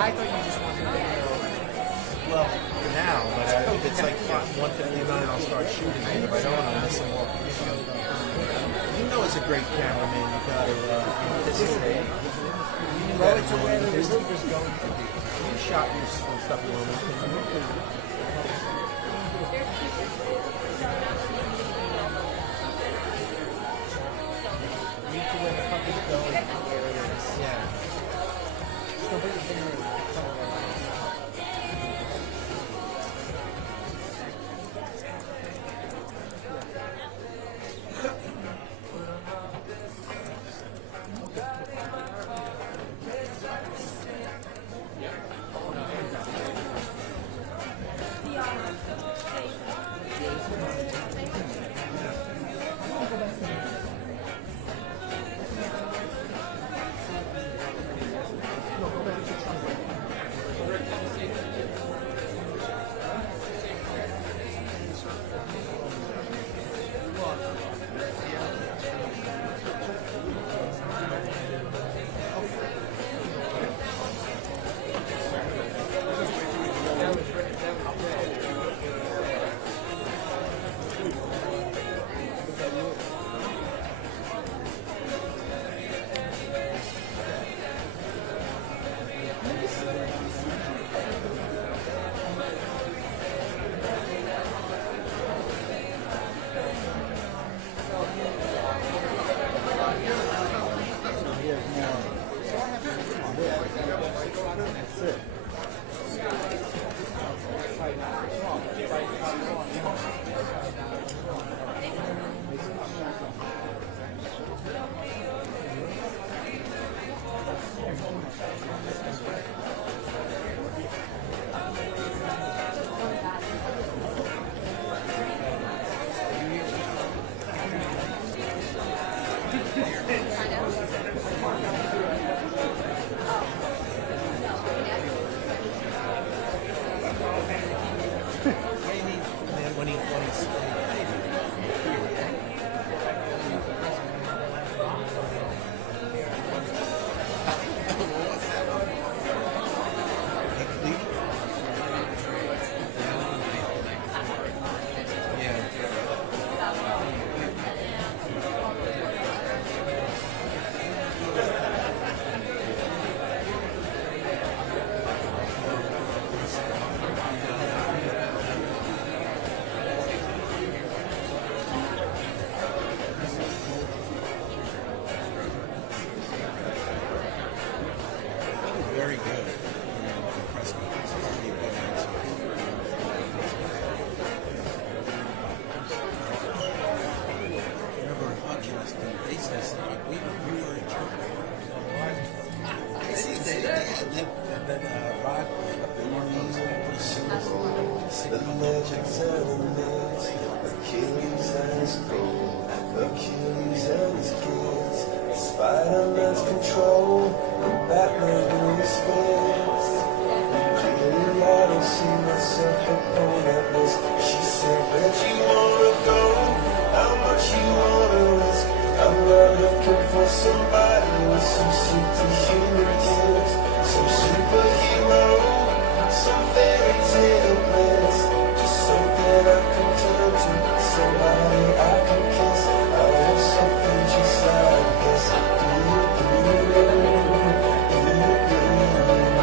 I thought you just wanted to Well, for now, but if it's like 1:59, I'll start shooting it. If I don't, I'll miss some more. You know, as a great cameraman, you gotta anticipate. Well, it's a way the receiver's going to be. You shot your stuff a little bit. Need to where the puck is going and where it is. Yeah. So put your finger in the color. Very good. Press conferences. He had good answers. Remember Rodgers, the basis, we were in Germany. I see they and then Rod up in Orleans pretty soon. The legends and the myths, Achilles and his gold, Achilles and his kids, Spider-Man's control, and Batman doing his fist. Clearly I don't see myself upon that list. She said, where'd you wanna go? How much you wanna risk? I'm not looking for somebody with some superhuman gifts, some superhero, some fairy tale bliss, just something I can turn to, somebody I can kiss. I want something just like this. Do you, do you, do you, do you?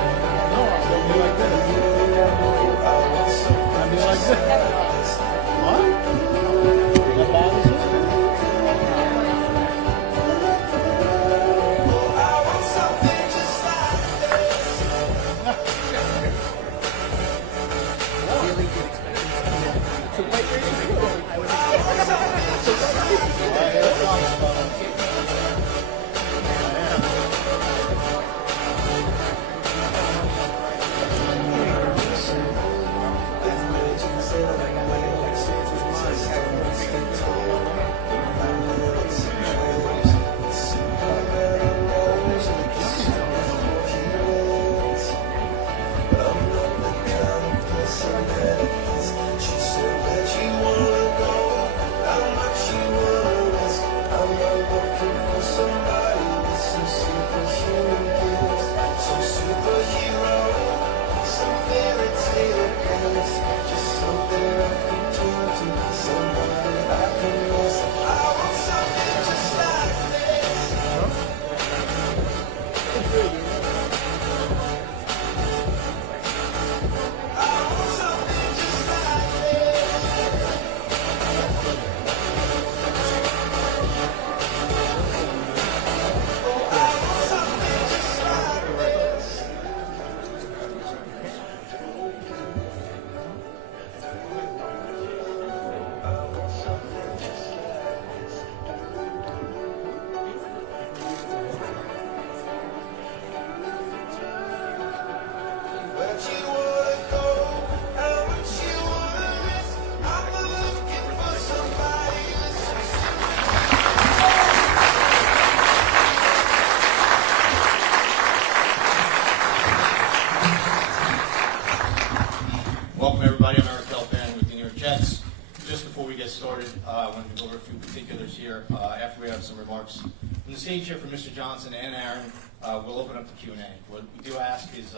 everybody. I'm Eric Delphin with the New York Jets. Just before we get started, I wanted to go over a few particulars here. After we have some remarks from the stage here from Mr. Johnson and Aaron, we'll open up the Q&A. What we do ask is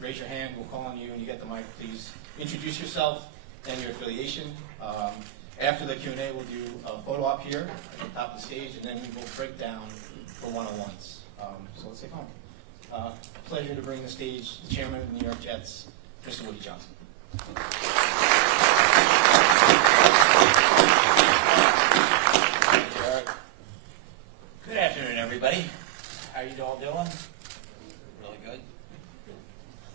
raise your hand, we'll call on you, and you get the mic. Please introduce yourself and your affiliation. After the Q&A, we'll do a photo op here at the top of the stage, and then we will break down for one-on-ones. So let's take home. Pleasure to bring to the stage the chairman of the New York Jets, Mr. Woody Johnson. Thank you, Eric. Good afternoon, everybody. How are you all doing? Really good.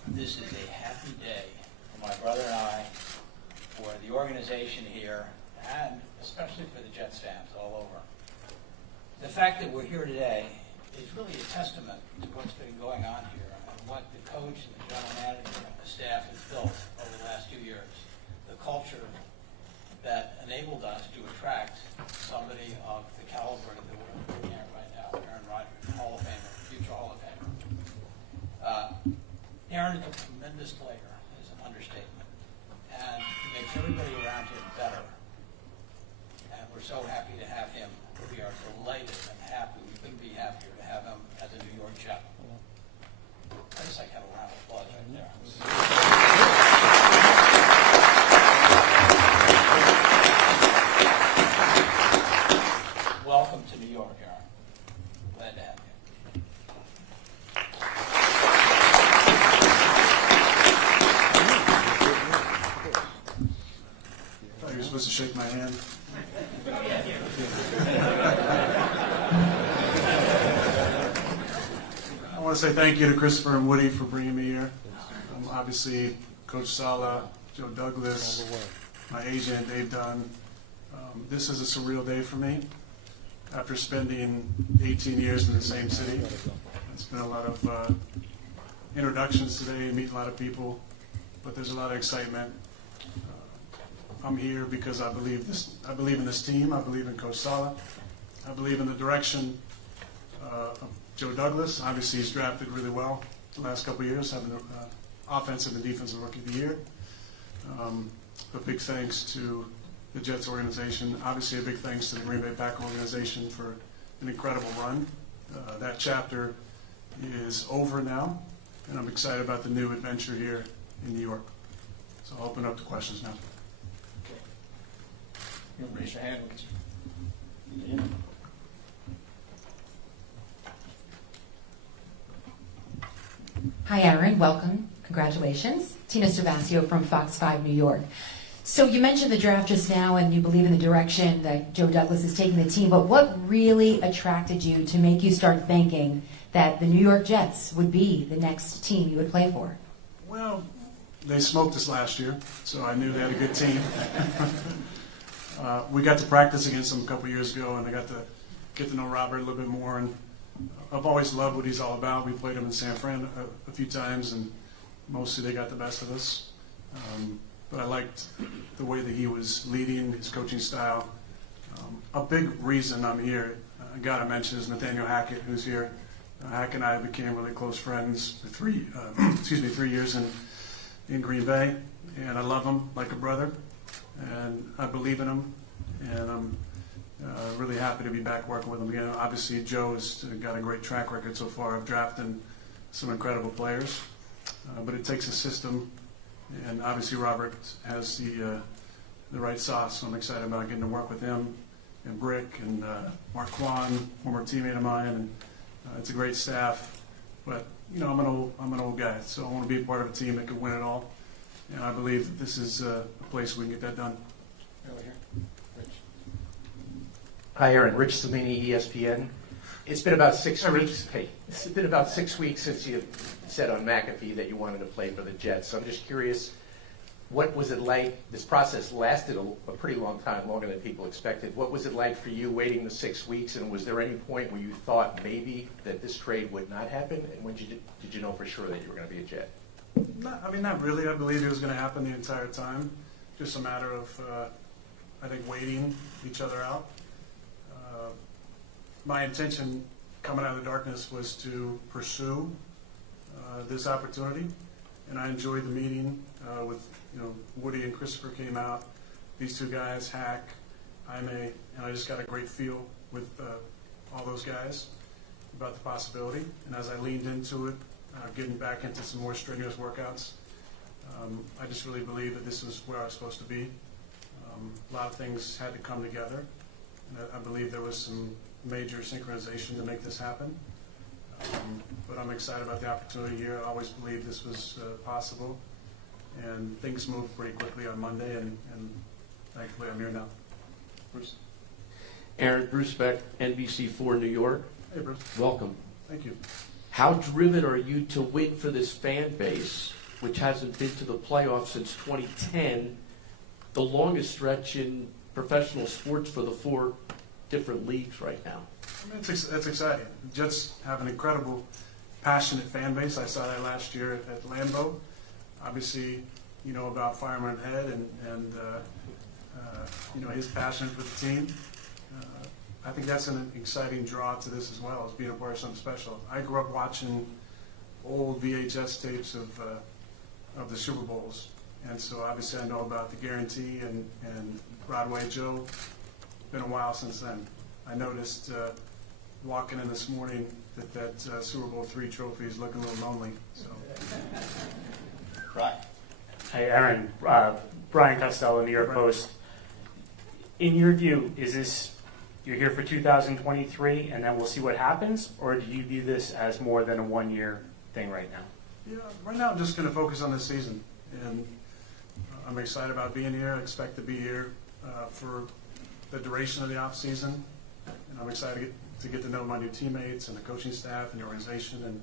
This is a happy day for my brother and I, for the organization here, and especially for the Jets fans all over. The fact that we're here today is really a testament to what's been going on here and what the coach and the general manager and the staff has built over the last 2 years. The culture that enabled us to attract somebody of the caliber that we're looking at right now, Aaron Rodgers, Hall of Famer, future Hall of Famer. Aaron is a tremendous player, is an understatement, and he makes everybody around him better. And we're so happy to have him. We are delighted and happy. We couldn't be happier to have him as a New York Jet. I just like have a round of applause right there. Welcome to New York, Aaron. Glad to have you. I thought you were supposed to shake my hand. I want to say thank you to Christopher and Woody for bringing me here. Obviously, Coach Sala, Joe Douglas, my agent, Dave Dunn. This is a surreal day for me. After spending 18 years in the same city, it's been a lot of introductions today, meeting a lot of people, but there's a lot of excitement. I'm here because I believe in this team. I believe in Coach Sala. I believe in the direction of Joe Douglas. Obviously, he's drafted really well the last couple of years, having the offensive and defensive rookie of the year. A big thanks to the Jets organization. Obviously, a big thanks to the Green Bay Packers organization for an incredible run. That chapter is over now, and I'm excited about the new adventure here in New York. So I'll open up to questions now. You can raise your hand. Hi, Aaron. Welcome. Congratulations. Tina Cervasio from Fox 5 New York. So you mentioned the draft just now, and you believe in the direction that Joe Douglas is taking the team, but what really attracted you to make you start thinking that the New York Jets would be the next team you would play for? Well, they smoked us last year, so I knew they had a good team. We got to practice against them a couple years ago, and I got to get to know Robert a little bit more. And I've always loved what he's all about. We played him in San Fran a few times, and mostly they got the best of us. But I liked the way that he was leading, his coaching style. A big reason I'm here, I got to mention, is Nathaniel Hackett, who's here. Hack and I became really close friends for 3 years in Green Bay, and I love him like a brother, and I believe in him, and I'm really happy to be back working with him again. Obviously, Joe has got a great track record so far of drafting some incredible players, but it takes a system, and obviously Robert has the right sauce, so I'm excited about getting to work with him and Brick and Mark Kwan, former teammate of mine, and it's a great staff. But you know, I'm an old guy, so I want to be a part of a team that can win it all, and I believe that this is a place we can get that done. Over here. Rich. Hi, Aaron. Rich Salini, ESPN. It's been about 6 weeks. Hey, it's been about 6 weeks since you said on McAfee that you wanted to play for the Jets. So I'm just curious, what was it like? This process lasted a pretty long time, longer than people expected. What was it like for you waiting the 6 weeks? And was there any point where you thought maybe that this trade would not happen? And when did you know for sure that you were going to be a Jet? Not really. I believed it was going to happen the entire time. Just a matter of, I think, waiting each other out. My intention coming out of the darkness was to pursue this opportunity. and I enjoyed the meeting with, Woody and Christopher came out. These two guys, Hack, Jaime, and I just got a great feel with all those guys about the possibility. And as I leaned into it, getting back into some more strenuous workouts, I just really believe that this was where I was supposed to be. A lot of things had to come together, and I believe there was some major synchronization to make this happen. But I'm excited about the opportunity here. I always believed this was possible, and things moved pretty quickly on Monday, and thankfully I'm here now. Bruce. Aaron, Bruce Beck, NBC4 New York. Hey, Bruce. Welcome. Thank you. How driven are you to win for this fan base, which hasn't been to the playoffs since 2010, the longest stretch in professional sports for the 4 different leagues right now? I mean, that's exciting. The Jets have an incredible, passionate fan base. I saw that last year at Lambeau. Obviously, you know about Fireman Head and his passion for the team. I think that's an exciting draw to this as well, as being a part of something special. I grew up watching old VHS tapes of the Super Bowls, and so obviously I know about the guarantee and Broadway Joe. Been a while since then. I noticed walking in this morning that Super Bowl III trophy is looking a little lonely. So. Right. Hey, Aaron, Brian Costello, New York Post. In your view, is this, you're here for 2023 and then we'll see what happens, or do you view this as more than a one-year thing right now? Yeah, right now I'm just going to focus on this season, and I'm excited about being here. I expect to be here for the duration of the off season, and I'm excited to get to know my new teammates and the coaching staff and the organization,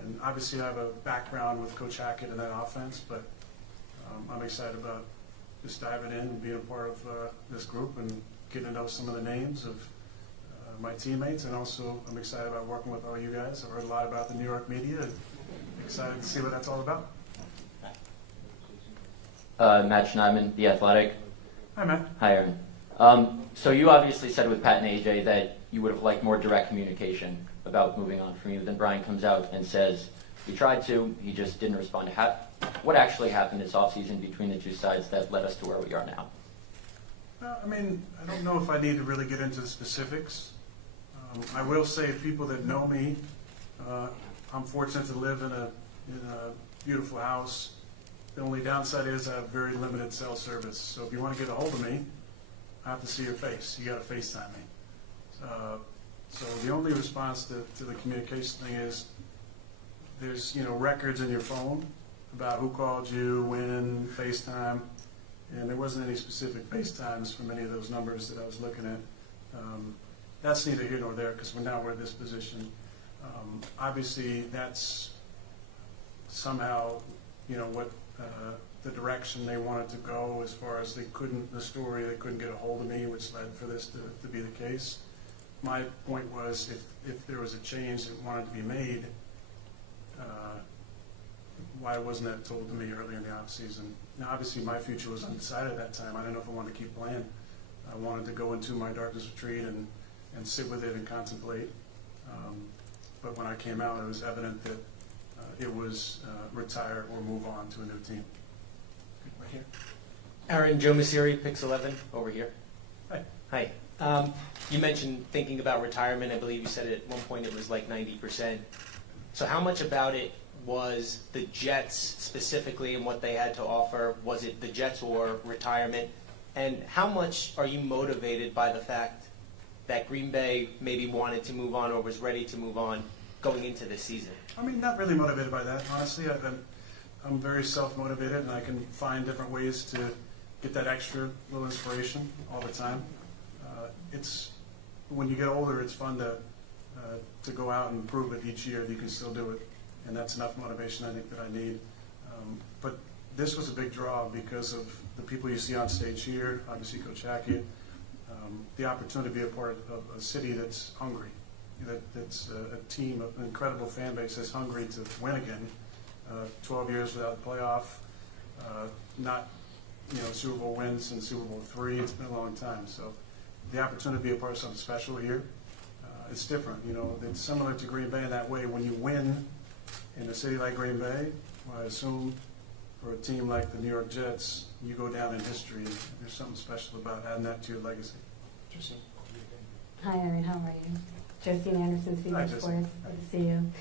and obviously I have a background with Coach Hackett and that offense, but I'm excited about just diving in and being a part of this group and getting to know some of the names of my teammates, and also I'm excited about working with all you guys. I've heard a lot about the New York media, and excited to see what that's all about. Matt Schneidman, The Athletic. Hi, Matt. Hi, Aaron. So you obviously said with Pat and AJ that you would have liked more direct communication about moving on from you. Then Brian comes out and says, we tried to, he just didn't respond. What actually happened this offseason between the two sides that led us to where we are now? I mean, I don't know if I need to really get into the specifics. I will say, people that know me, I'm fortunate to live in a beautiful house. The only downside is I have very limited cell service. So if you want to get a hold of me, I have to see your face. You got to FaceTime me. So the only response to the communication thing is there's records in your phone about who called you, when, FaceTime, and there wasn't any specific FaceTimes from any of those numbers that I was looking at. That's neither here nor there because we're in this position. Obviously, that's somehow what the direction they wanted to go as far as they couldn't get a hold of me, which led for this to be the case. My point was if there was a change that wanted to be made, why wasn't that told to me early in the off season? Now, obviously, my future was undecided at that time. I didn't know if I wanted to keep playing. I wanted to go into my darkness retreat and sit with it and contemplate. But when I came out, it was evident that it was retire or move on to a new team. Right here. Aaron, Joe Messeri, Pix 11, over here. Hi. Hi. You mentioned thinking about retirement. I believe you said at one point it was like 90%. So how much about it was the Jets specifically and what they had to offer? Was it the Jets or retirement? And how much are you motivated by the fact that Green Bay maybe wanted to move on or was ready to move on going into this season? I mean, not really motivated by that, honestly. I'm very self-motivated, and I can find different ways to get that extra little inspiration all the time. It's when you get older, it's fun to go out and prove it each year that you can still do it, and that's enough motivation I think that I need. But this was a big draw because of the people you see on stage here, obviously Coach Hackett, the opportunity to be a part of a city that's hungry, that's a team, an incredible fan base that's hungry to win again. 12 years without a playoff, not Super Bowl wins and Super Bowl III. It's been a long time. So the opportunity to be a part of something special here, it's different. It's similar to Green Bay in that way. When you win in a city like Green Bay, Well, I assume for a team like the New York Jets, you go down in history. There's something special about adding that to your legacy. Interesting. Hi, Erin. How are you? Justine Anderson, Hi, CBS Justine. Sports. Good to see you.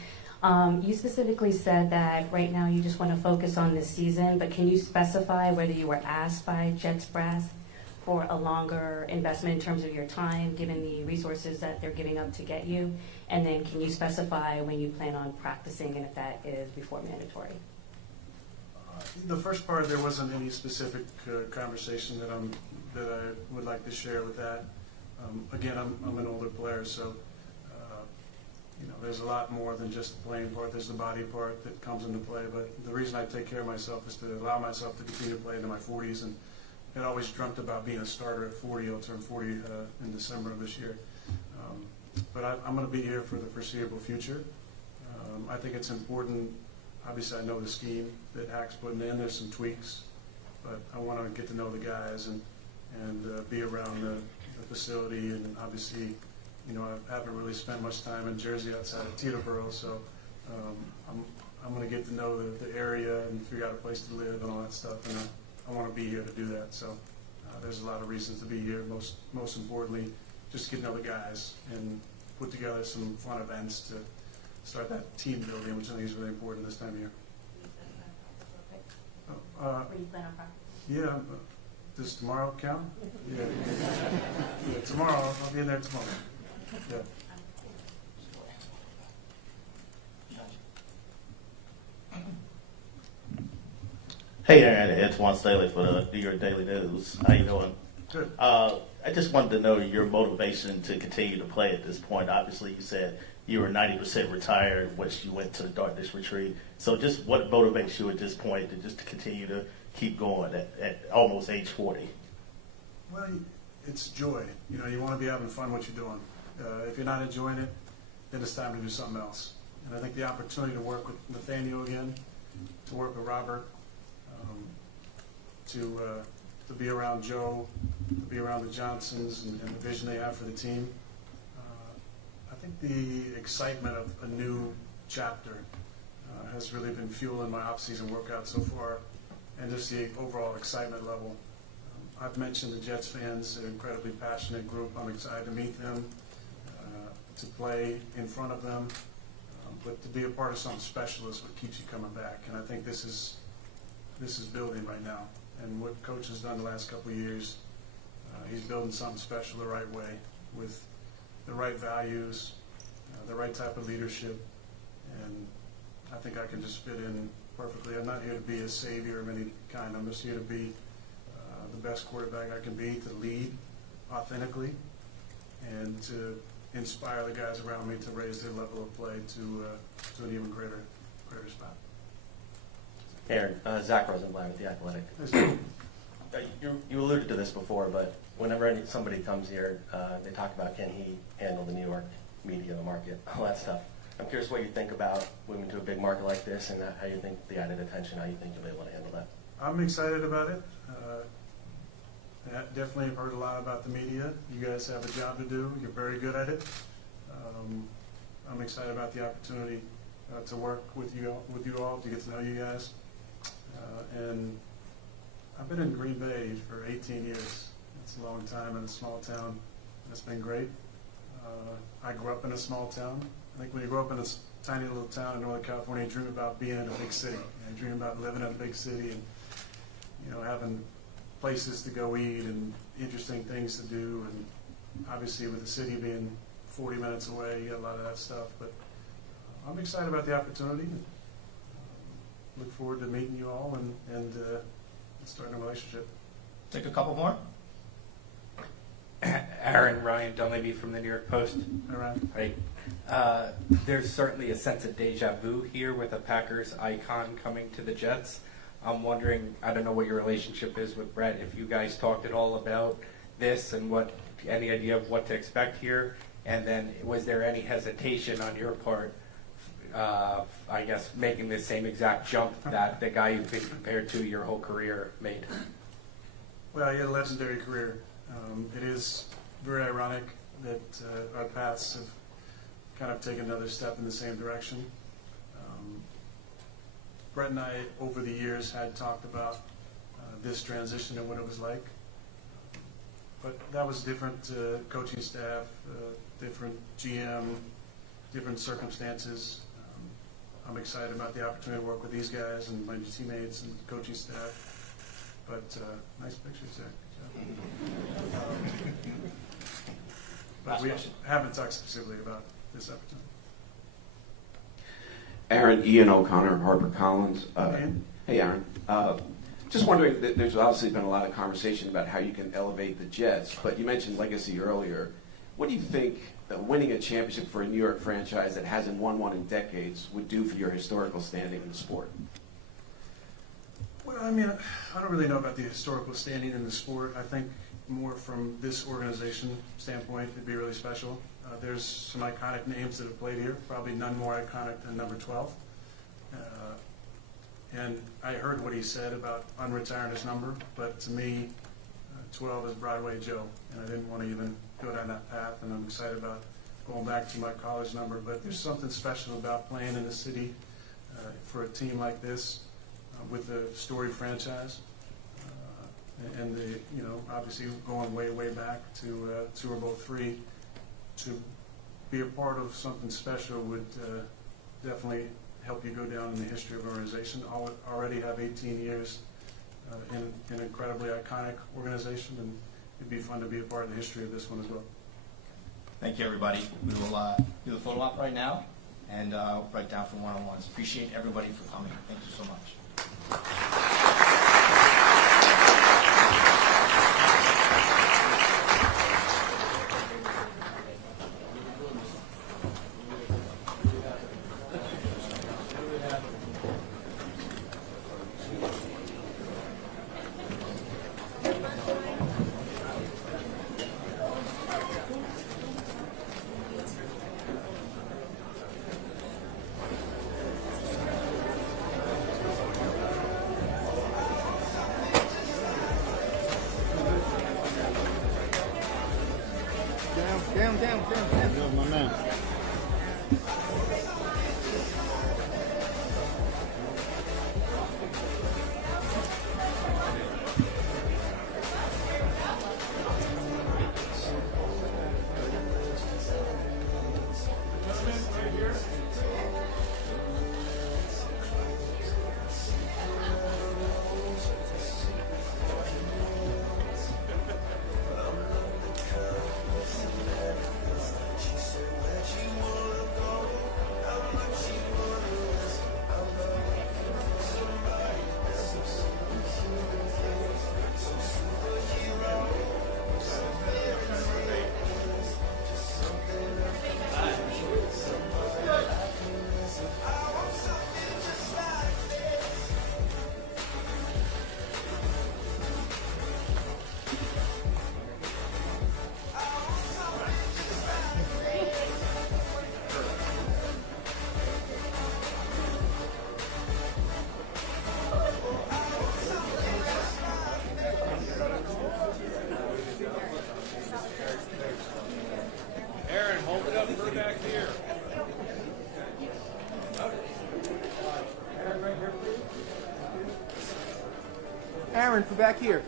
You specifically said that right now you just want to focus on this season, but can you specify whether you were asked by Jets brass for a longer investment in terms of your time, given the resources that they're giving up to get you? And then can you specify when you plan on practicing and if that is before mandatory? The first part, there wasn't any specific conversation that I would like to share with that. Again, I'm an older player, so there's a lot more than just the playing part. There's the body part that comes into play. But the reason I take care of myself is to allow myself to continue to play into my 40s. And I always dreamt about being a starter at 40. I'll turn 40 in December of this year. But I'm going to be here for the foreseeable future. I think it's important. Obviously, I know the scheme that Hack's putting in. There's some tweaks, but I want to get to know the guys and be around the facility. And obviously, I haven't really spent much time in Jersey outside of Teterboro, so I'm going to get to know the area and figure out a place to live and all that stuff. And I want to be here to do that. So there's a lot of reasons to be here. Most importantly, just get to know the guys and put together some fun events to start that team building, which I think is really important this time of year. When you plan on practice? Yeah, does tomorrow count? Yeah. Tomorrow, I'll be in there tomorrow. Yeah. Hey Aaron, it's Juan Staley for the New York Daily News. How you doing? Good. I just wanted to know your motivation to continue to play at this point. Obviously, you said you were 90% retired once you went to the Darkness Retreat. So just what motivates you at this point to continue to keep going at almost age 40? Well, it's joy. You want to be having fun what you're doing. If you're not enjoying it, then it's time to do something else. And I think the opportunity to work with Nathaniel again, to work with Robert, to be around Joe, to be around the Johnsons and the vision they have for the team. I think the excitement of a new chapter has really been fueling my off-season workout so far, and just the overall excitement level. I've mentioned the Jets fans, an incredibly passionate group. I'm excited to meet them, to play in front of them, but to be a part of something special is what keeps you coming back. And I think this is building right now. And what Coach has done the last couple of years, he's building something special the right way with the right values, the right type of leadership, and I think I can just fit in perfectly. I'm not here to be a savior of any kind. I'm just here to be the best quarterback I can be, to lead authentically, and to inspire the guys around me to raise their level of play to an even greater spot. Aaron, Zach Rosenblatt with The Athletic. You alluded to this before, but whenever somebody comes here, they talk about can he handle the New York media, the market, all that stuff. I'm curious what you think about moving to a big market like this and how you think the added attention, how you think you'll be able to handle that. I'm excited about it. I definitely have heard a lot about the media. You guys have a job to do. You're very good at it. I'm excited about the opportunity to work with you all, to get to know you guys. And I've been in Green Bay for 18 years. It's a long time in a small town. That's been great. I grew up in a small town. I think when you grow up in a tiny little town in Northern California, you dream about being in a big city. You dream about living in a big city and having places to go eat and interesting things to do. And obviously with the city being 40 minutes away, you get a lot of that stuff. But I'm excited about the opportunity. Look forward to meeting you all and starting a relationship. Take a couple more. Ryan Dunleavy from the New York Post. All right. Right. There's certainly a sense of deja vu here with a Packers icon coming to the Jets. I'm wondering, I don't know what your relationship is with Brett, if you guys talked at all about this and any idea of what to expect here, and then was there any hesitation on your part, I guess, making the same exact jump that the guy you've been compared to your whole career made? Well, he had a legendary career. It is very ironic that our paths have kind of taken another step in the same direction. Brett and I, over the years, had talked about this transition and what it was like. But that was different coaching staff, different GM, different circumstances. I'm excited about the opportunity to work with these guys and my teammates and coaching staff. But nice pictures there. But we haven't talked specifically about this opportunity. Aaron, Ian O'Connor, HarperCollins. Hey, Aaron. Just wondering, there's obviously been a lot of conversation about how you can elevate the Jets, but you mentioned legacy earlier. What do you think winning a championship for a New York franchise that hasn't won one in decades would do for your historical standing in the sport? Well, I mean, I don't really know about the historical standing in the sport. I think more from this organization standpoint, it'd be really special. There's some iconic names that have played here, probably none more iconic than number 12. And I heard what he said about unretiring his number, but to me, 12 is Broadway Joe, and I didn't want to even go down that path, and I'm excited about going back to my college number. But there's something special about playing in a city for a team like this with a storied franchise. And the, obviously going way, way back to Super Bowl III, to be a part of something special would definitely help you go down in the history of an organization. Already have 18 years in an incredibly iconic organization, and it'd be fun to be a part of the history of this one as well. Thank you, everybody. We will do the photo op right now and write down for one-on-ones. Appreciate everybody for coming. Thank you so much. Down, my man. Aaron, for back here.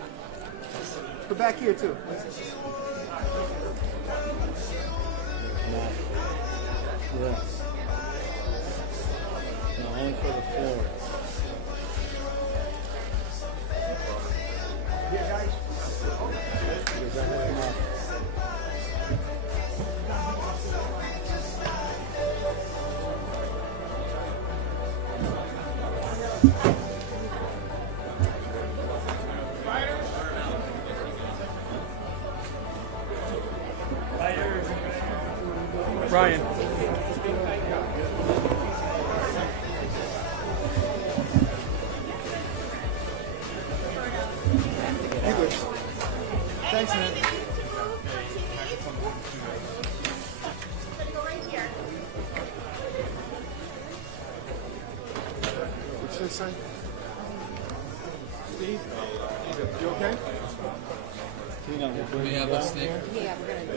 For back here, too. Yeah. No, only for the floor. Yeah, guys. Brian. English. Thanks, man. What's this say? Steve? You okay? Do we have a stick? Yeah, we're going to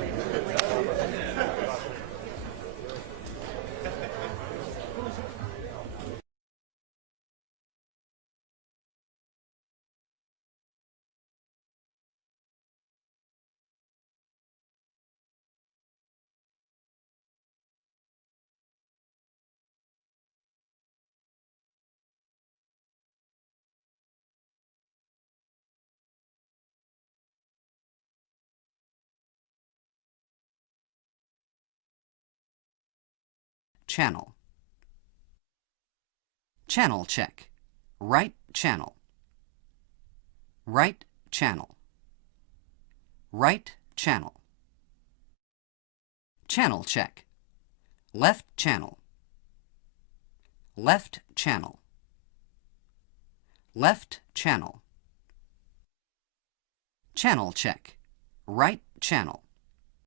channel. Channel check. Right channel. Right channel. Right channel. Channel check. Left channel. Left channel. Left channel. Channel check. Right channel.